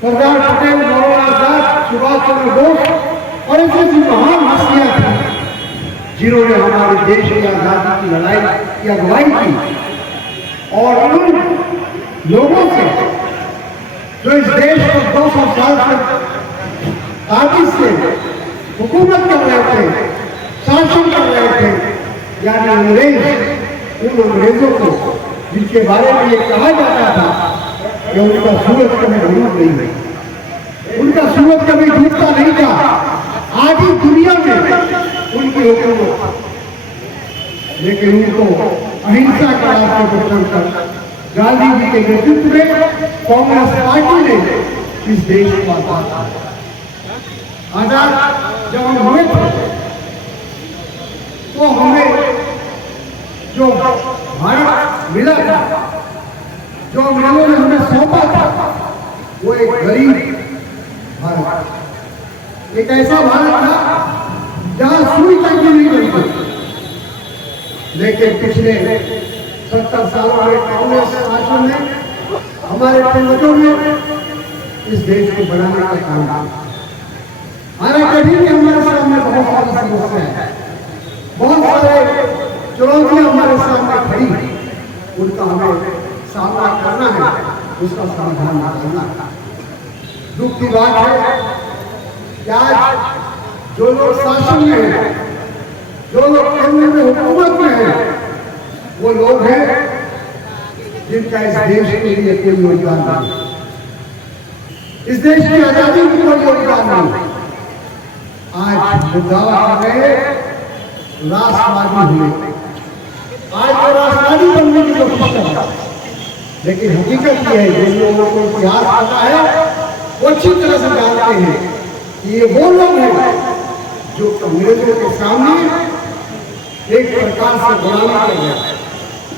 सरदार पटेल, मौलाना आजाद, सुभाष चंद्र बोस और ऐसी महान हस्तियां थी जिन्होंने हमारे देश की आजादी की लड़ाई की अगुवाई की। और उन लोगों से जो इस देश को 200 साल से ताकत से हुकूमत कर रहे थे, शासन कर रहे थे, यानी अंग्रेज, उन अंग्रेजों को जिनके बारे में ये कहा जाता था कि उनका सूरज कभी डूब नहीं है, उनका सूरज कभी डूबता नहीं था, आज ही दुनिया में उनकी हुकूमत, लेकिन उनको अहिंसा का रास्ते पर चलकर गांधी जी के नेतृत्व में कांग्रेस पार्टी ने इस देश को आजाद जब हम हुए थे तो हमें जो भारत मिला था, जो अंग्रेजों ने हमें सौंपा था, वो एक गरीब भारत, एक ऐसा भारत था जहां सुई तक भी नहीं मिलती। लेकिन पिछले 70 सालों में कांग्रेस शासन ने हमारे पूर्वजों ने इस देश को बनाने का काम किया। हालांकि अभी भी हमारे सामने बहुत सारी समस्याएं हैं, बहुत सारे चुनौतियां हमारे सामने खड़ी हैं, उनका हमें सामना करना है, उसका समाधान निकालना है। दुख की बात है कि आज जो लोग शासन में हैं, जो लोग केंद्र में हुकूमत में हैं, वो लोग हैं जिनका इस देश के लिए कोई योगदान नहीं, इस देश की आजादी में कोई योगदान नहीं। आज दावा कर रहे राष्ट्रवादी हुए, आज तो राष्ट्रवादी बनने की कोशिश कर रहा है, लेकिन हकीकत यह है जिन लोगों को इतिहास पता है वो अच्छी तरह से जानते हैं कि ये वो लोग हैं जो अंग्रेजों के सामने एक प्रकार से गुलामी कर रहे हैं,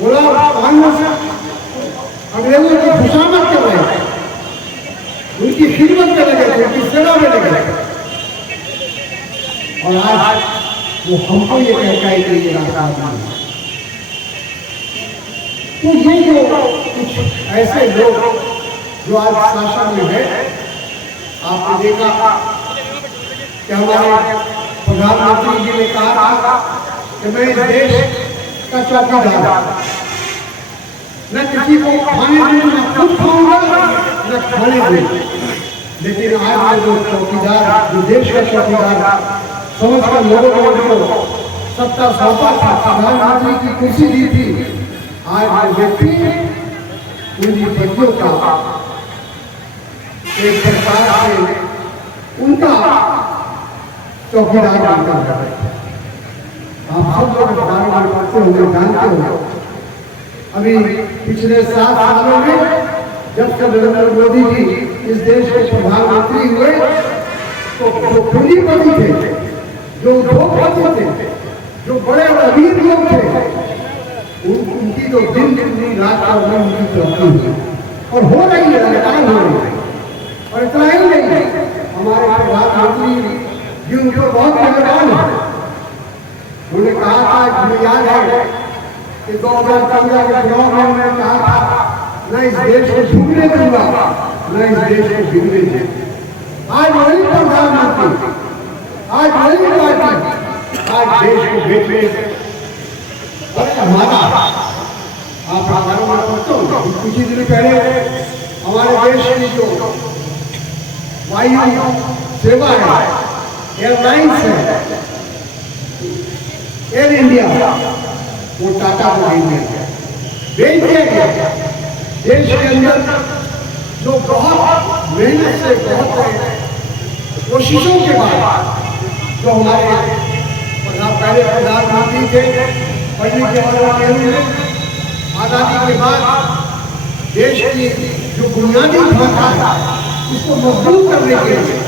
गुलाम से अंग्रेजों की खुशामद कर रहे हैं, उनकी खिदमत में लगे थे, उनकी सेवा में लगे थे। और आज वो हमको ये कहता है कि ये रास्ता नहीं है। तो ये जो कुछ ऐसे लोग जो आज शासन में है, आपने देखा कि हमारे प्रधानमंत्री जी ने कहा था कि मैं इस देश का चौकीदार, न किसी को खाने दूँ, न खुद खाऊंगा, न खाने दूँ। लेकिन आज जो चौकीदार, जो देश का चौकीदार समझकर लोगों ने उनको सत्ता सौंपा था, प्रधानमंत्री की कुर्सी दी थी, आज वो व्यक्ति उनकी बच्चों का एक प्रकार से उनका चौकीदार बनता है। आप सब लोग बार-बार पढ़ते होंगे, जानते होंगे। अभी पिछले 7 सालों में जब से नरेंद्र मोदी जी इस देश के प्रधानमंत्री हुए, तो जो पूंजीपति थे, जो उद्योगपति थे, जो बड़े अमीर लोग थे, उनकी तो दिन दुगनी रात का उनकी तरक्की हुई और हो रही है, लगातार हो रही है। और इतना ही नहीं, हमारे प्रधानमंत्री जी उन पर बहुत मेहरबान है। उन्होंने कहा था, मुझे याद है कि 2015 के चुनाव में उन्होंने कहा था, न इस देश को झुकने दूंगा, न इस देश को गिरने दूंगा। आज वही प्रधानमंत्री, आज वही पार्टी आज देश को बेचने और हमारा आप हमारे में पढ़ते हो, कुछ ही दिन पहले हमारे देश की जो वायु सेवा है, एयरलाइंस है, एयर इंडिया, वो टाटा को बेच दिया गया। देश के अंदर जो बहुत मेहनत से, बहुत कोशिशों के बाद जो हमारे पहले प्रधानमंत्री थे पंडित जवाहरलाल नेहरू ने आजादी के बाद देश की जो बुनियादी ढांचा है उसको मजबूत करने के लिए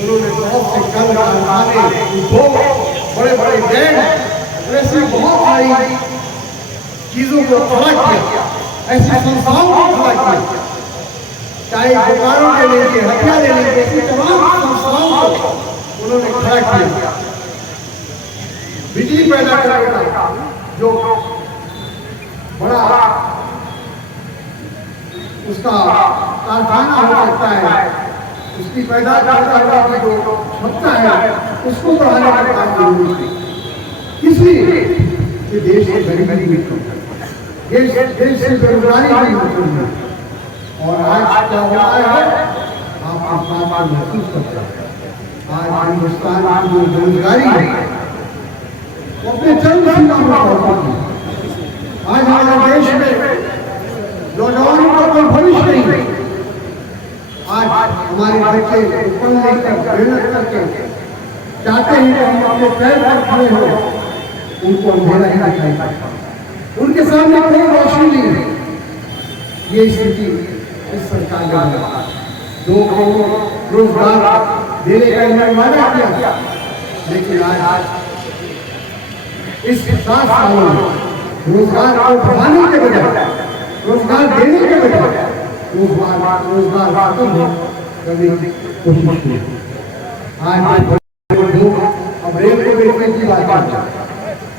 उन्होंने बहुत से कल कारखाने, उद्योग, बड़े बड़े डैम, ऐसी बहुत सारी चीजों को खड़ा किया, ऐसी संस्थाओं को खड़ा किया, चाहे बोकारो के लेके, हथियार ले लेके, ऐसी तमाम संस्थाओं को उन्होंने खड़ा किया। बिजली पैदा करने का जो बड़ा उसका कारखाना हो सकता है, इसकी पैदा करता हुआ की जो क्षमता है उसको बढ़ाने का काम जरूरी है। इसलिए कि देश से गरीबी भी कम है, देश से बेरोजगारी भी कम है। और आज क्या हो रहा है, आप अपना बात महसूस करते हैं। आज हिंदुस्तान की जो बेरोजगारी है वो अपने चरम सीमा में पहुंची है। आज हमारे देश में नौजवानों का कोई भविष्य नहीं। आज हमारे बच्चे पढ़ लिख कर मेहनत करके चाहते हैं कि हम अपने पैर पर खड़े हो, उनको अंधेरा ही दिखाई पड़ता, उनके सामने कोई रोशनी नहीं है। ये स्थिति इस सरकार ने 2 करोड़ रोजगार देने का इन्होंने वादा किया, लेकिन आज इस 7 सालों में रोजगार को बढ़ाने के बजाय, रोजगार देने के बजाय रोजगार खत्म करने की कोशिश की। आज लोग अब रेल को बेचने की बात करते हैं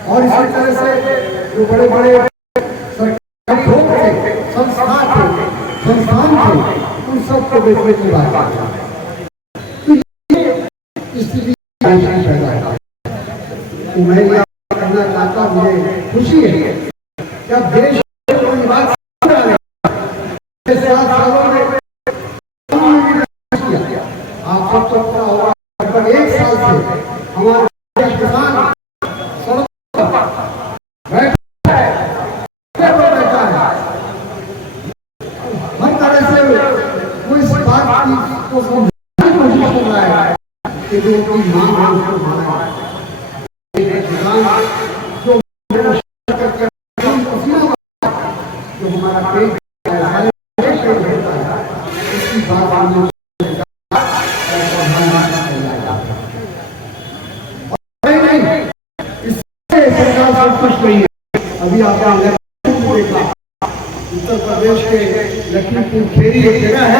और इसी तरह से जो बड़े बड़े सरकारी थे, संस्थान थे, उन सबको बेचने की बात करते हैं। तो ये स्थिति पैदा है। तो मैं यह कहना चाहता हूँ, मुझे खुशी है जब देश को ये बात 7 सालों में आप सब पता होगा, लगभग 1 साल से हमारे किसान सड़क पर बैठा है, हर तरह से वो इस बात को समझाने की कोशिश कर रहा है कि जो उनकी मांग है उसको माना जाए। किसान जो हमारा पेट अभी आपने देखा उत्तर प्रदेश के लखीमपुर खेरी एक जगह है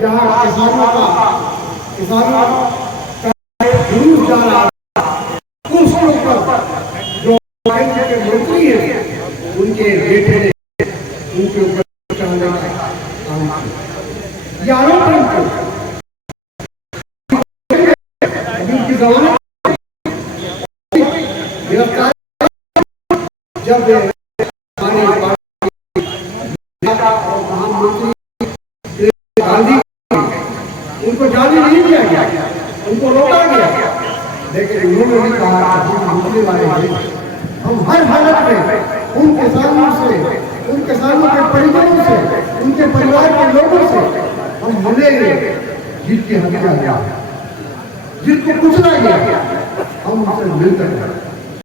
जहाँ किसानों का जुलूस जा रहा है। उसके ऊपर जो के मंत्री है उनके बेटे ने उनके ऊपर चढ़ने का काम किया। ये आरोप है उनकी जमानत गिरफ्तार जब हमारे और प्रधानमंत्री गांधी उनको जाने नहीं दिया गया, उनको रोका गया, लेकिन उन्होंने भी कहा कि हम मुझे वाले हैं, हम हर हालत में उन किसानों से, उन किसानों के परिजनों से, उनके परिवार के लोगों से हम मिलेंगे जिनकी हत्या गया, जिनको कुचला गया, हम उनसे मिलकर